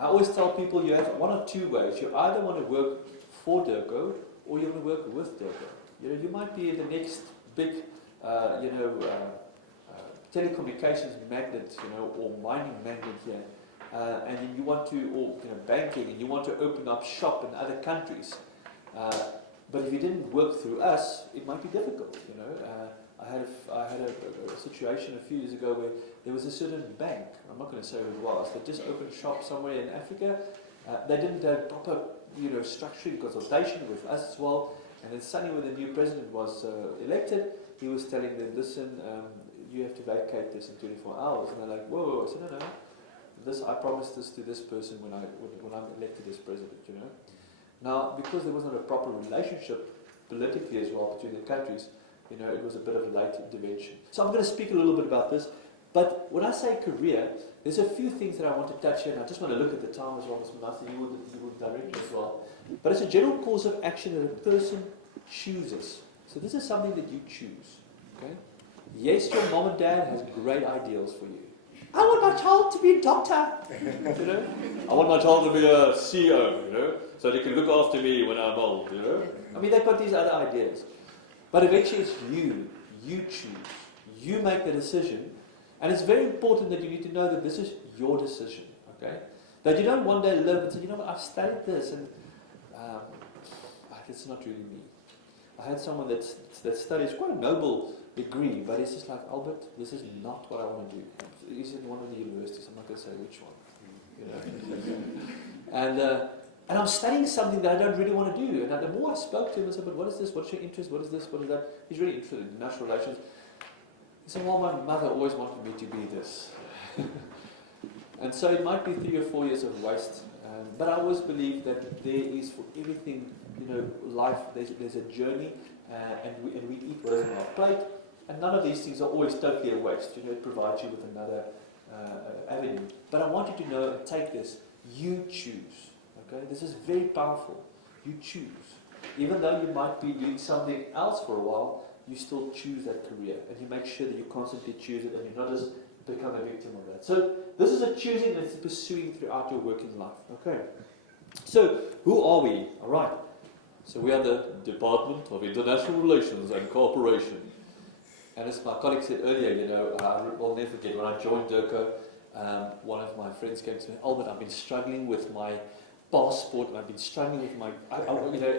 I always tell people you have one or two ways. You either want to work for DIRCO or you want to work with DIRCO. You might be the next big, telecommunications magnet, or mining magnet here, and then you want to, or banking, and you want to open up shop in other countries. But if you didn't work through us, it might be difficult. I had a situation a few years ago where there was a certain bank, I'm not going to say who it was, that just opened shop somewhere in Africa. They didn't have proper structuring consultation with us as well. And then suddenly when the new president was elected, he was telling them, listen, you have to vacate this in 24 hours. And they're like, whoa. I said, no. I promised this to this person when I'm elected as president, Now, because there was not a proper relationship politically as well between the countries, it was a bit of a late intervention. So I'm going to speak a little bit about this. But when I say career, there's a few things that I want to touch here, and I just want to look at the time as well, Ms. Manasi, you will direct as well. But it's a general course of action that a person chooses. So this is something that you choose. Okay? Yes, your mom and dad has great ideals for you. I want my child to be a doctor. I want my child to be a CEO, so they can look after me when I'm old, I mean, they've got these other ideas. But eventually it's you. You choose. You make the decision. And it's very important that you need to know that this is your decision, okay? That you don't one day live and say, what, I've studied this, and it's not really me. I had someone that studies quite a noble degree, but he's just like, Albert, this is not what I want to do. He's in one of the universities, I'm not going to say which one. And I'm studying something that I don't really want to do. And the more I spoke to him, I said, but what is this? What's your interest? What is this? What is that? He's really interested in international relations. He said, well, my mother always wanted me to be this. And so it might be 3 or 4 years of waste. But I always believe that there is for everything, life, there's a journey, and we eat what is on our plate. And none of these things are always totally a waste. It provides you with another avenue. But I want you to know and take this. You choose. Okay? This is very powerful. You choose. Even though you might be doing something else for a while, you still choose that career. And you make sure that you constantly choose it and you're not just become a victim of that. So this is a choosing that's pursuing throughout your working life. Okay. So who are we? All right. So we are the Department of International Relations and Cooperation. And as my colleague said earlier, I will never forget, when I joined DIRCO, one of my friends came to me, Albert, I've been struggling with my passport, and I've been struggling with my,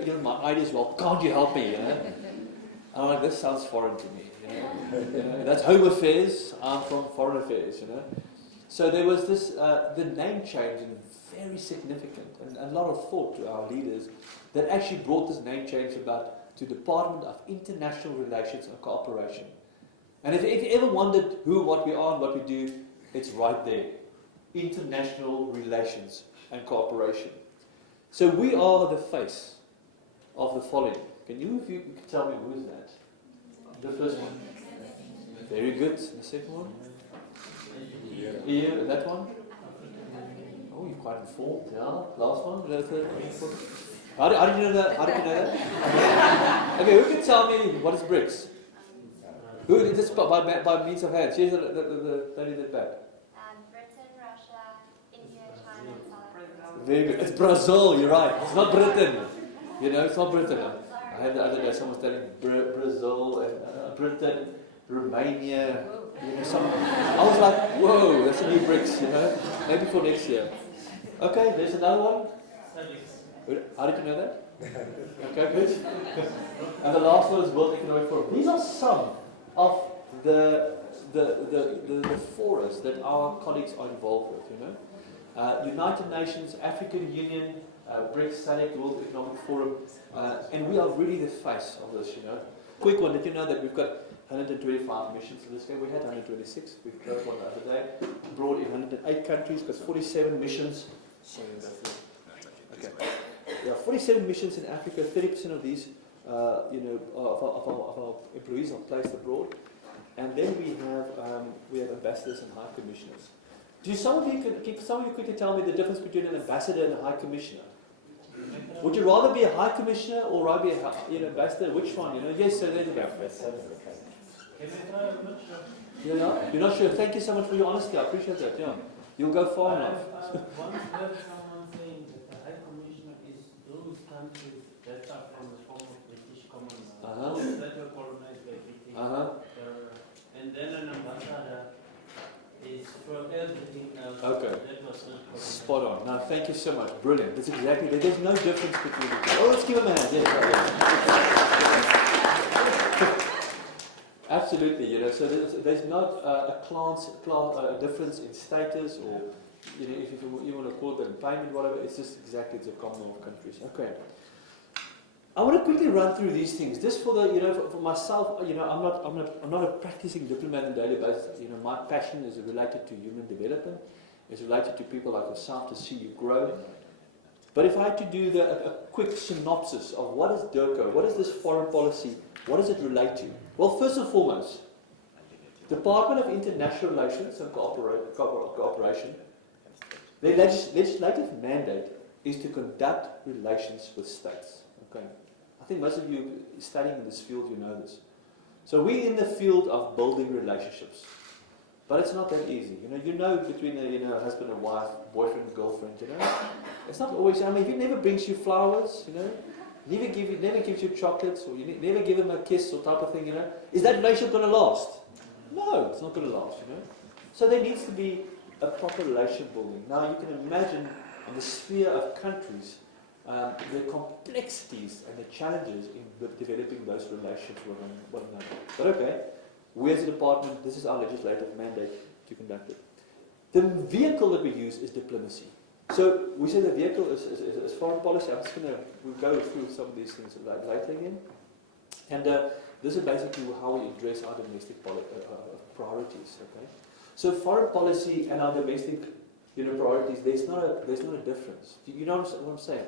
even my ID as well. Can't you help me? I'm like, this sounds foreign to me. That's Home Affairs. I'm from Foreign Affairs. So there was this, the name change, and very significant, and a lot of thought to our leaders that actually brought this name change about to Department of International Relations and Cooperation. And if you ever wondered who, what we are, and what we do, it's right there. International Relations and Cooperation. So we are the face of the following. If you can tell me who is that? The first one. Very good. The second one? Here, that one? Oh, you're quite informed. Yeah. Last one? The third one? How did you know that? How did you know that? Okay, who can tell me what is BRICS? Who? Just by means of hands. Here's the lady at the back. Britain, Russia, India, China, and South Africa. Very good. It's Brazil, you're right. It's not Britain. It's not Britain. I had the other day someone was telling Brazil and Britain, Romania. I was like, whoa, that's a new BRICS, maybe for next year. Okay, there's another one. How did you know that? Okay, good. And the last one is World Economic Forum. These are some of the forums that our colleagues are involved with, United Nations, African Union, BRICS, SADC, World Economic Forum, and we are really the face of this, Quick one, did you know that we've got 125 missions in this year? We had 126, we closed one the other day, brought in 108 countries, because 47 missions, okay. Yeah, 47 missions in Africa, 30% of these, of our employees are placed abroad. And then we have ambassadors and high commissioners. Some of you quickly tell me the difference between an ambassador and a high commissioner? Would you rather be a high commissioner or rather be an ambassador? Which one? Yes, sir, there's a Yeah, you're not sure. Thank you so much for your honesty. I appreciate that. Yeah, you'll go far enough. Once heard someone saying that the High Commissioner is those countries that are from the former British Commonwealth, those that were colonized by British. And then an ambassador is for everything else. Okay. That was not colonized. Spot on. No, thank you so much. Brilliant. That's exactly. There's no difference between the two. Oh, let's give him a hand. Yes. Absolutely. You know, so there's not a difference in status, or you know, if you want to call it payment, whatever. It's just exactly the Commonwealth countries. Okay. I want to quickly run through these things. Just for the, you know, for myself, you know, I'm not a practicing diplomat on a daily basis. You know, my passion is related to human development. It's related to people like yourself to see you grow. But if I had to do a quick synopsis of what is DIRCO, what is this foreign policy, what does it relate to? Well, first and foremost, Department of International Relations and Cooperation, their legislative mandate is to conduct relations with states. Okay. I think most of you studying in this field, you know this. So we're in the field of building relationships. But it's not that easy. You know between a husband and wife, boyfriend and girlfriend, you know. It's not always, I mean, if he never brings you flowers, you know, never gives you chocolates, or you never give him a kiss or type of thing, you know, is that relationship going to last? No, it's not going to last, you know. So there needs to be a proper relationship building. Now you can imagine in the sphere of countries, the complexities and the challenges in developing those relationships with one another. But okay, we as a department, this is our legislative mandate to conduct it. The vehicle that we use is diplomacy. So we say the vehicle is foreign policy. I'm just going to go through some of these things later again. And this is basically how we address our domestic priorities. Okay. So foreign policy and our domestic, priorities. There's not a difference. You know what I'm saying?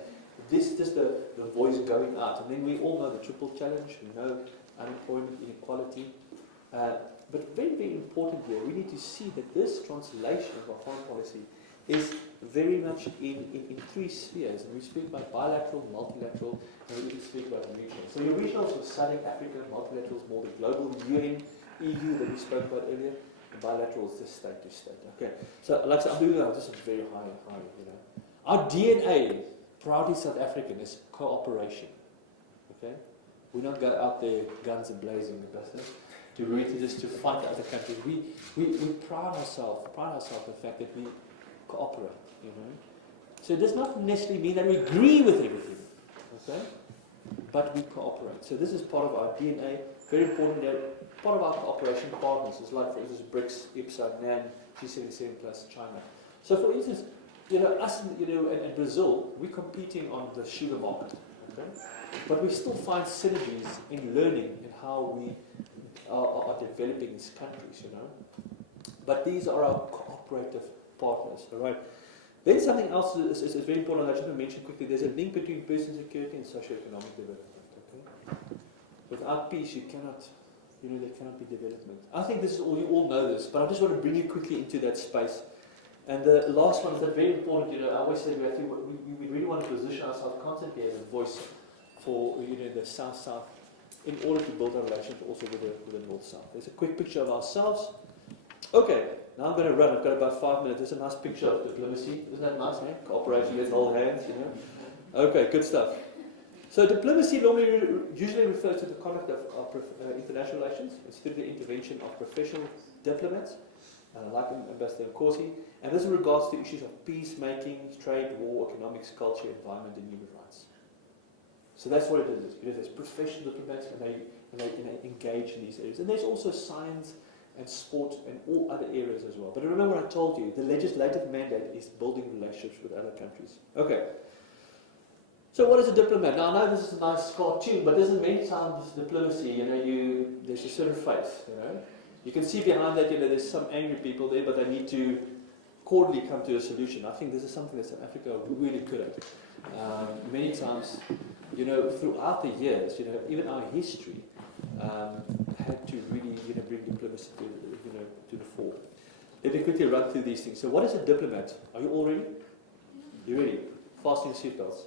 This is just the voice going out, and then we all know the triple challenge. We know unemployment, inequality. But very, very important here, we need to see that this translation of our foreign policy is very much in three spheres. And we speak about bilateral, multilateral, and we even speak about regional. So your regional is Southern Africa, multilateral is more the global, UN, EU that we spoke about earlier, and bilateral is just state to state. Okay, so like I said, I'm doing just a very high, Our DNA, proudly South African, is cooperation. Okay, we don't go out there guns and blazing the business to really just to fight other countries. We pride ourselves on the fact that we cooperate, So it does not necessarily mean that we agree with everything, okay? But we cooperate. So this is part of our DNA, very important that part of our cooperation partners is like, for instance, BRICS, IPSA, NAN, G77 plus China. So for instance, us and Brazil, we're competing on the sugar market, okay? But we still find synergies in learning and how we are developing these countries, But these are our cooperative partners, all right? Then something else is very important, I just want to mention quickly, there's a link between personal security and socio-economic development, okay? Without peace, you cannot, there cannot be development. I think this is all, you all know this, but I just want to bring you quickly into that space. And the last one is that very important, I always say we really want to position ourselves constantly as a voice for, the South-South, in order to build our relationship also with the North-South. There's a quick picture of ourselves. Okay, now I'm going to run. I've got about 5 minutes. There's a nice picture of diplomacy. Isn't that nice, eh? Cooperation, let's hold hands, Okay, good stuff. So diplomacy usually refers to the conduct of international relations. It's through the intervention of professional diplomats, like Ambassador Nkosi, and this in regards to issues of peacemaking, trade, war, economics, culture, environment, and human rights. So that's what it is. There's professional diplomats, and they engage in these areas. And there's also science and sport and all other areas as well. But remember, I told you the legislative mandate is building relationships with other countries. Okay. So what is a diplomat? Now I know this is a nice cartoon, but there's many times diplomacy. There's a certain face. You can see behind that. There's some angry people there, but they need to cordially come to a solution. I think this is something that South Africa are really good at. Many times. Throughout the years, even our history had to really, bring diplomacy to the fore. Let me quickly run through these things. So, what is a diplomat? Are you all ready? You ready? Fasten your seatbelts.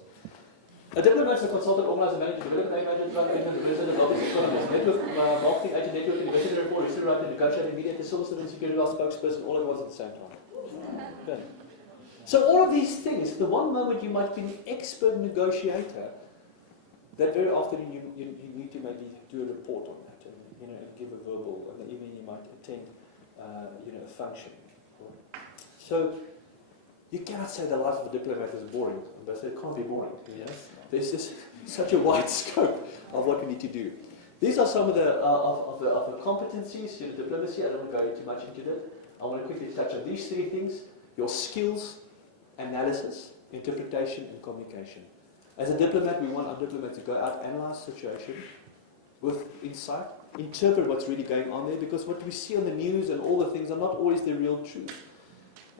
A diplomat is a consultant, organizer, manager, development manager, translator, resident, office, economist, network marketing agent, network investigator report, receiver writer, negotiator, mediator, civil citizen, security law spokesperson, all at once at the same time. Okay. So all of these things, the one moment you might be an expert negotiator, that very often you need to maybe do a report on that, and, and give a verbal, and even you might attend, a function. So you cannot say the life of a diplomat is boring, but it can't be boring. Yes. There's just such a wide scope of what we need to do. These are some of the of the competencies, diplomacy. I don't want to go too much into that. I want to quickly touch on these three things: your skills, analysis, interpretation, and communication. As a diplomat, we want our diplomat to go out, analyze the situation with insight, interpret what's really going on there, because what we see on the news and all the things are not always the real truth.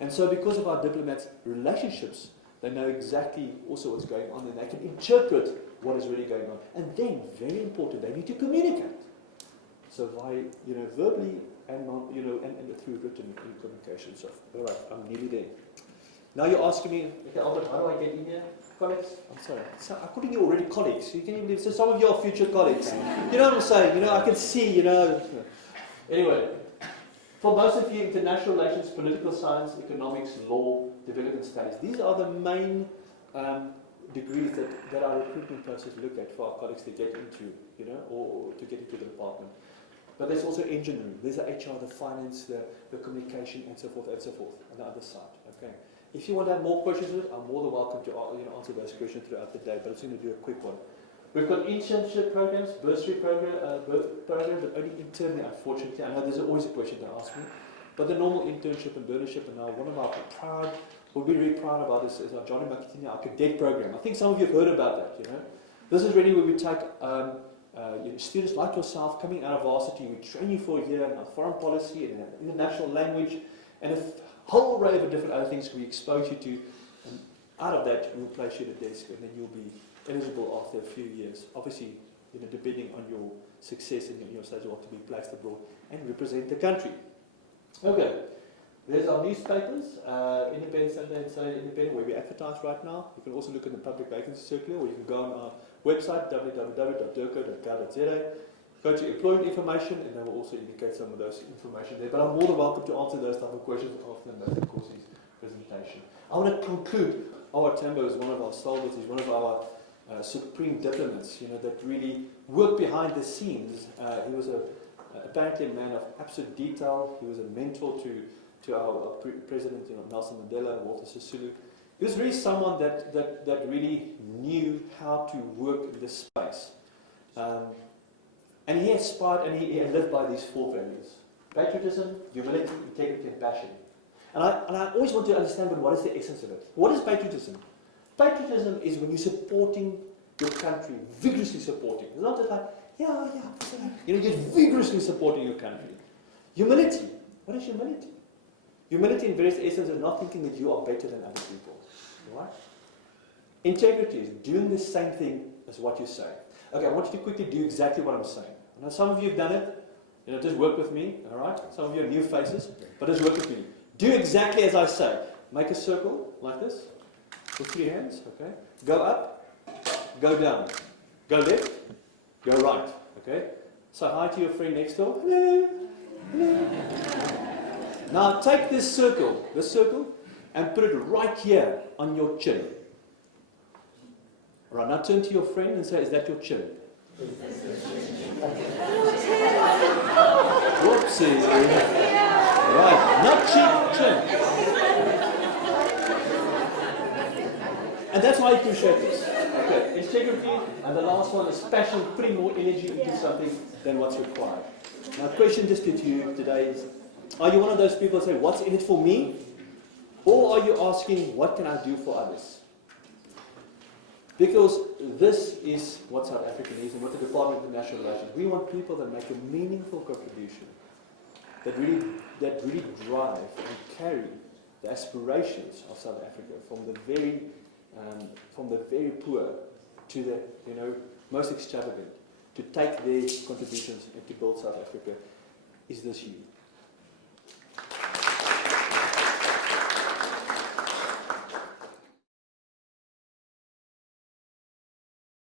And so because of our diplomats' relationships, they know exactly also what's going on, and they can interpret what is really going on. And then, very important, they need to communicate. So by verbally and and through written communication. So, all right, I'm nearly there. Now you're asking me, okay, Albert, how do I get in here? Colleagues? I'm sorry. So I'm calling you already colleagues. You can even believe, so some of you are future colleagues. You know what I'm saying? I can see, Anyway, for most of you, international relations, political science, economics, law, development studies, these are the main degrees that our recruitment process look at for our colleagues to get into, or to get into the department. But there's also engineering, there's the HR, the finance, the communication, and so forth, on the other side. Okay. If you want to have more questions with it, I'm more than welcome to answer those questions throughout the day, but I'm just going to do a quick one. We've got internship programs, bursary programs, but only internally, unfortunately. I know there's always a question to ask me, but the normal internship and burnership, and now one of our we're very proud about this, is our Johnny Makitini, our cadet program. I think some of you have heard about that, This is really where we take students like yourself coming out of varsity, we train you for a year in our foreign policy and international language, and a whole array of different other things we expose you to, and out of that we'll place you at a desk, and then you'll be eligible after a few years. Obviously, depending on your success and your stage, you want to be placed abroad and represent the country. Okay, there's our newspapers, Independent, Sunday and Saturday Independent, where we advertise right now. You can also look at the public vacancy circular, or you can go on our website, www.dirco.co.za, go to employment information, and they will also indicate some of those information there. But I'm more than welcome to answer those type of questions after the course's presentation. I want to conclude. Our Tambo is one of our stalwarts, he's one of our supreme diplomats, that really worked behind the scenes. He was apparently a man of absolute detail. He was a mentor to our president, Nelson Mandela, Walter Sisulu. He was really someone that really knew how to work in this space. And he aspired and he lived by these four values: patriotism, humility, integrity, and passion. And I always want to understand, but what is the essence of it? What is patriotism? Patriotism is when you're supporting your country, vigorously supporting. It's not just like, you're vigorously supporting your country. Humility. What is humility? Humility in various essence is not thinking that you are better than other people. Right? Integrity is doing the same thing as what you say. Okay, I want you to quickly do exactly what I'm saying. Now, some of you have done it. Just work with me, all right? Some of you are new faces, but just work with me. Do exactly as I say. Make a circle like this with 3 hands, okay? Go up, go down, go left, go right, okay? Say hi to your friend next door. Hello, hello. Now take this circle, and put it right here on your chin. All right, now turn to your friend and say, is that your chin? Whoopsie. Right, not cheek, chin. And that's why I appreciate this. Okay, integrity, and the last one is passion, putting more energy into something than what's required. Now, question just to you today is, are you one of those people that say, what's in it for me? Or are you asking, what can I do for others? Because this is what South Africa needs and what the Department of International Relations. We want people that make a meaningful contribution, that really drive and carry the aspirations of South Africa from the very poor to the most extravagant, to take their contributions and to build South Africa. Is this you?